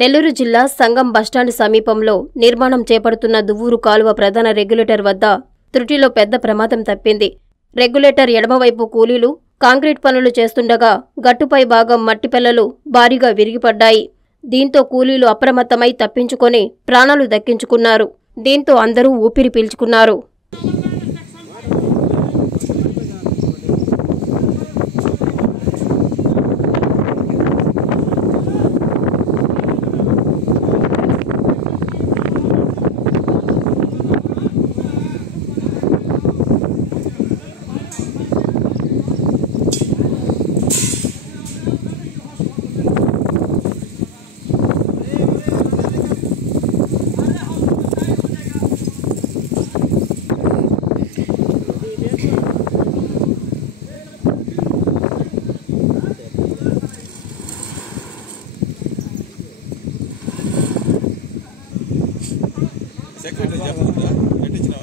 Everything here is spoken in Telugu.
నెల్లూరు జిల్లా సంగం బస్టాండ్ సమీపంలో నిర్మాణం చేపడుతున్న దువ్వూరు కాలువ ప్రధాన రెగ్యులేటర్ వద్ద త్రుటిలో పెద్ద ప్రమాదం తప్పింది. రెగ్యులేటర్ ఎడమవైపు కూలీలు కాంక్రీట్ పనులు చేస్తుండగా గట్టుపై భాగం మట్టి పెళ్లలు భారీగా విరిగిపడ్డాయి. దీంతో కూలీలు అప్రమత్తమై తప్పించుకొని ప్రాణాలు దక్కించుకున్నారు. దీంతో అందరూ ఊపిరి పీల్చుకున్నారు. సెక్రటరీ చెప్పకుండా పెట్టించిన